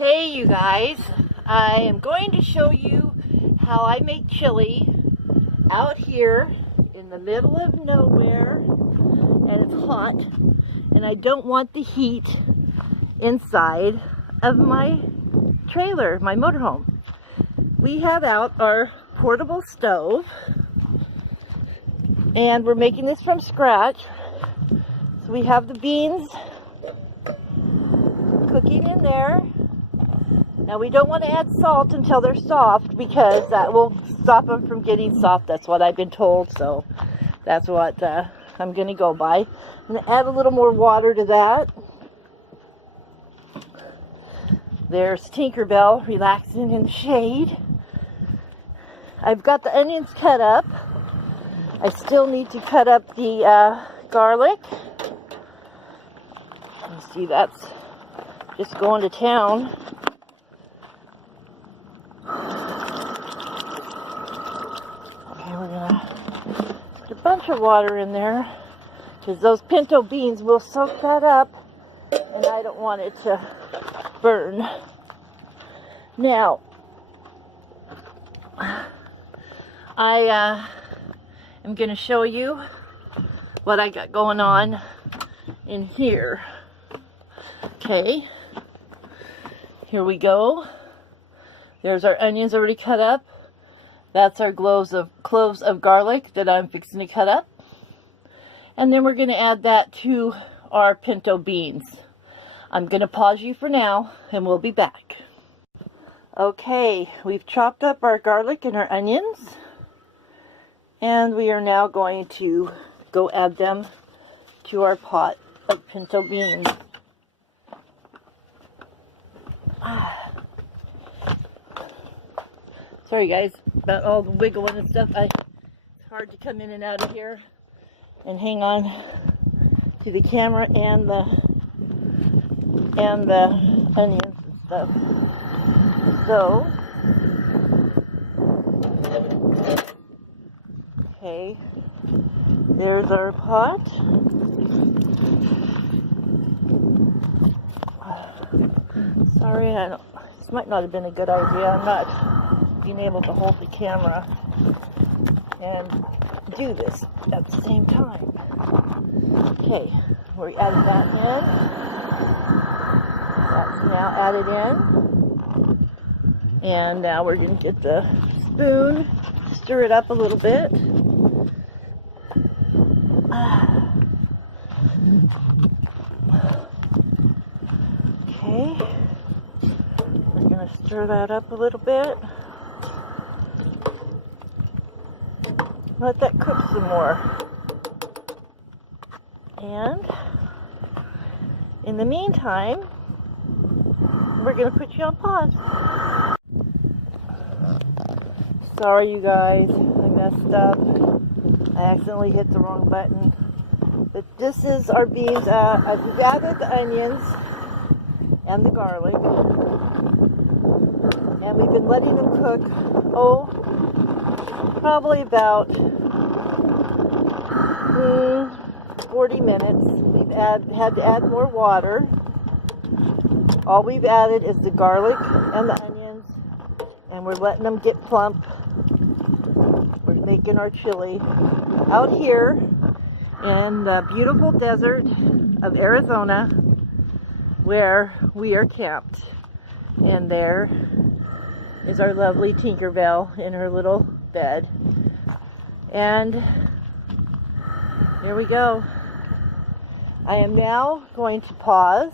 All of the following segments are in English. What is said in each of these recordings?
Hey you guys, I am going to show you how I make chili out here in the middle of nowhere, and it's hot and I don't want the heat inside of my trailer, my motorhome. We have out our portable stove and we're making this from scratch. So we have the beans cooking in there. Now we don't want to add salt until they're soft because that will stop them from getting soft. That's what I've been told, so that's what I'm going to go by. I'm going to add a little more water to that. There's Tinkerbell relaxing in the shade. I've got the onions cut up. I still need to cut up the garlic. You see, that's just going to town. Okay, we're gonna put a bunch of water in there because those pinto beans will soak that up and I don't want it to burn. Now, I am going to show you what I got going on in here. Okay, here we go. There's our onions already cut up. That's our cloves of garlic that I'm fixing to cut up. And then we're going to add that to our pinto beans. I'm going to pause you for now and we'll be back. Okay, we've chopped up our garlic and our onions. And we are now going to go add them to our pot of pinto beans. Sorry guys about all the wiggling and stuff. It's hard to come in and out of here and hang on to the camera and the onions and stuff. So, okay, there's our pot. Sorry, this might not have been a good idea. I'm not being able to hold the camera and do this at the same time. Okay, we added that in. That's now added in. And now we're going to get the spoon, stir it up a little bit. Okay, we're going to stir that up a little bit. Let that cook some more. And in the meantime, we're going to put you on pause. Sorry you guys, I messed up. I accidentally hit the wrong button. But this is our beans. We've added the onions and the garlic. And we've been letting them cook, probably about 40 minutes. We've had to add more water. All we've added is the garlic and the onions, and we're letting them get plump. We're making our chili out here in the beautiful desert of Arizona where we are camped. And there is our lovely Tinkerbell in her little bed. And here we go. I am now going to pause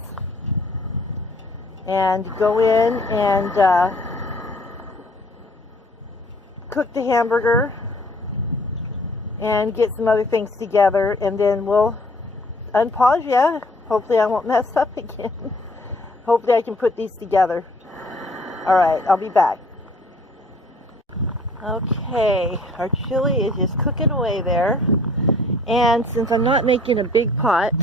and go in and cook the hamburger and get some other things together, and then we'll unpause you. Hopefully I won't mess up again. Hopefully I can put these together. Alright, I'll be back. Okay, our chili is just cooking away there. And since I'm not making a big pot,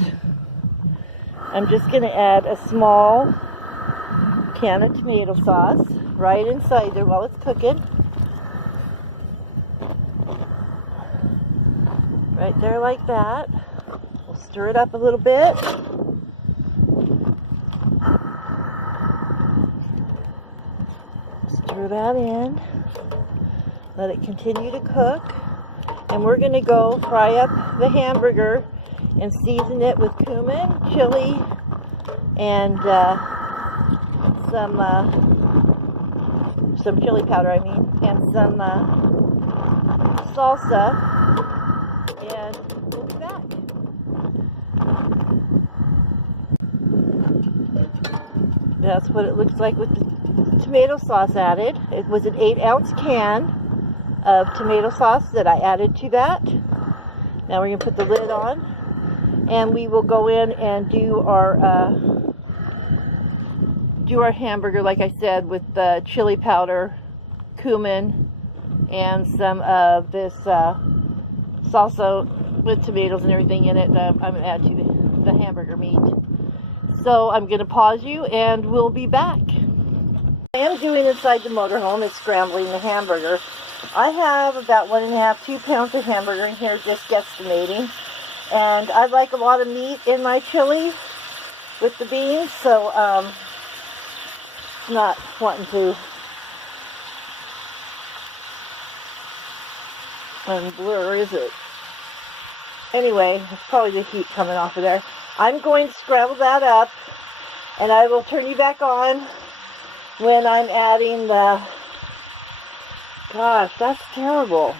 I'm just going to add a small can of tomato sauce right inside there while it's cooking. Right there like that. We'll stir it up a little bit. Stir that in. Let it continue to cook. And we're going to go fry up the hamburger and season it with cumin, chili, and some chili powder, and some salsa. And we'll be back. That's what it looks like with the tomato sauce added. It was an 8-ounce can of tomato sauce that I added to that. Now we're going to put the lid on, and we will go in and do our hamburger, like I said, with the chili powder, cumin, and some of this salsa with tomatoes and everything in it that I'm going to add to the hamburger meat. So I'm going to pause you and we'll be back. I am doing inside the motorhome is scrambling the hamburger. I have about 1.5 to 2 pounds of hamburger in here, just guesstimating. And I like a lot of meat in my chili with the beans, so not wanting to blur, is it? Anyway, it's probably the heat coming off of there. I'm going to scramble that up, and I will turn you back on when I'm adding the... Gosh, that's terrible.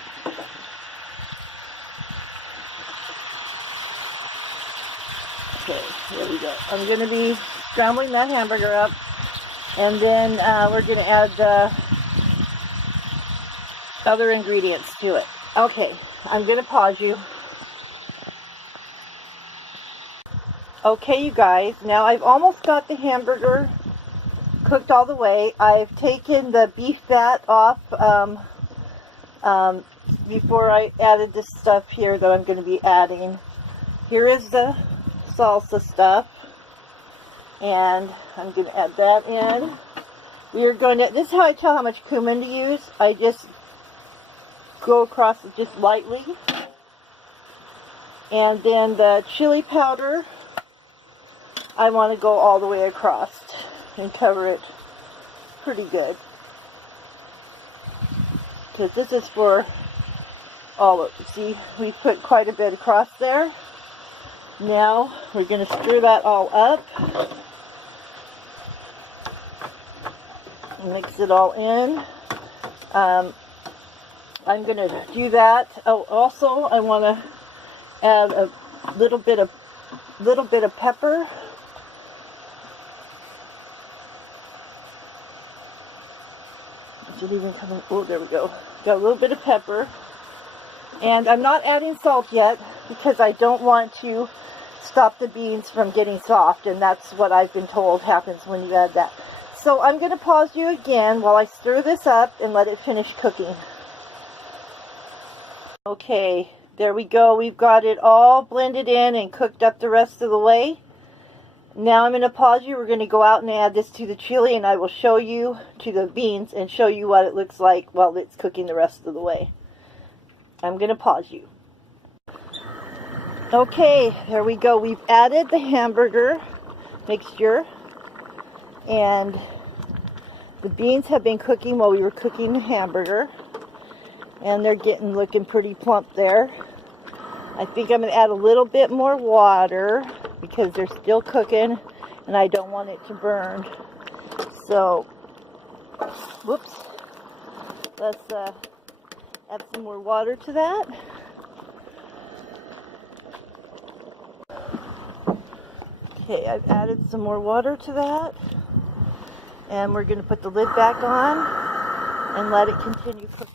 Okay, here we go. I'm going to be scrambling that hamburger up, and then we're going to add the other ingredients to it. Okay, I'm going to pause you. Okay, you guys, now I've almost got the hamburger cooked all the way. I've taken the beef fat off before I added this stuff here that I'm going to be adding. Here is the salsa stuff, and I'm going to add that in. We are going to, this is how I tell how much cumin to use. I just go across it just lightly. And then the chili powder, I want to go all the way across and cover it pretty good. Because this is for all of it. See, we put quite a bit across there. Now we're going to stir that all up. Mix it all in. I'm going to do that. Oh, also I want to add a little bit of pepper. Is it even coming? Oh, there we go. Got a little bit of pepper. And I'm not adding salt yet because I don't want to stop the beans from getting soft, and that's what I've been told happens when you add that. So I'm going to pause you again while I stir this up and let it finish cooking. Okay, there we go. We've got it all blended in and cooked up the rest of the way. Now I'm going to pause you. We're going to go out and add this to the chili, and I will show you to the beans and show you what it looks like while it's cooking the rest of the way. I'm going to pause you. Okay, there we go. We've added the hamburger mixture, and the beans have been cooking while we were cooking the hamburger, and they're looking pretty plump there. I think I'm going to add a little bit more water because they're still cooking and I don't want it to burn. So, whoops, let's add some more water to that. Okay, I've added some more water to that, and we're going to put the lid back on and let it continue cooking.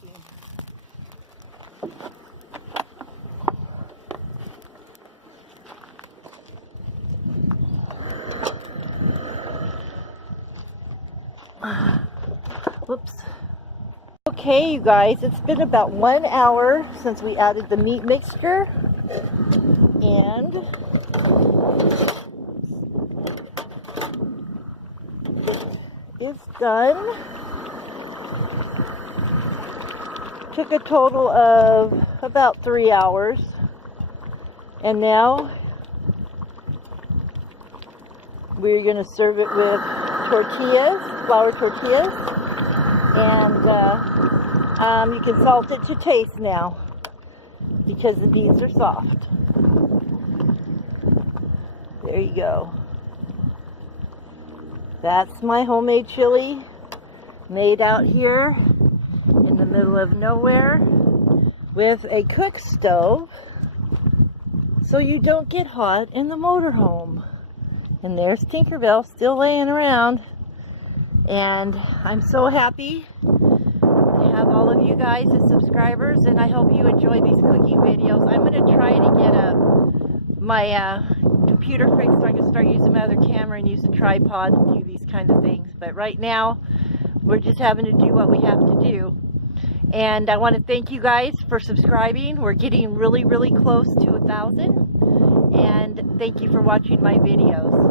Whoops. Okay, you guys, it's been about 1 hour since we added the meat mixture, and it's done. Took a total of about 3 hours, and now we're going to serve it with tortillas, flour tortillas, And you can salt it to taste now because the beans are soft. There you go. That's my homemade chili made out here in the middle of nowhere with a cook stove so you don't get hot in the motorhome. And there's Tinkerbell still laying around. And I'm so happy to have all of you guys as subscribers, and I hope you enjoy these cooking videos. I'm going to try to get my computer fixed so I can start using my other camera and use a tripod and do these kind of things. But right now, we're just having to do what we have to do. And I want to thank you guys for subscribing. We're getting really, really close to 1,000. And thank you for watching my videos.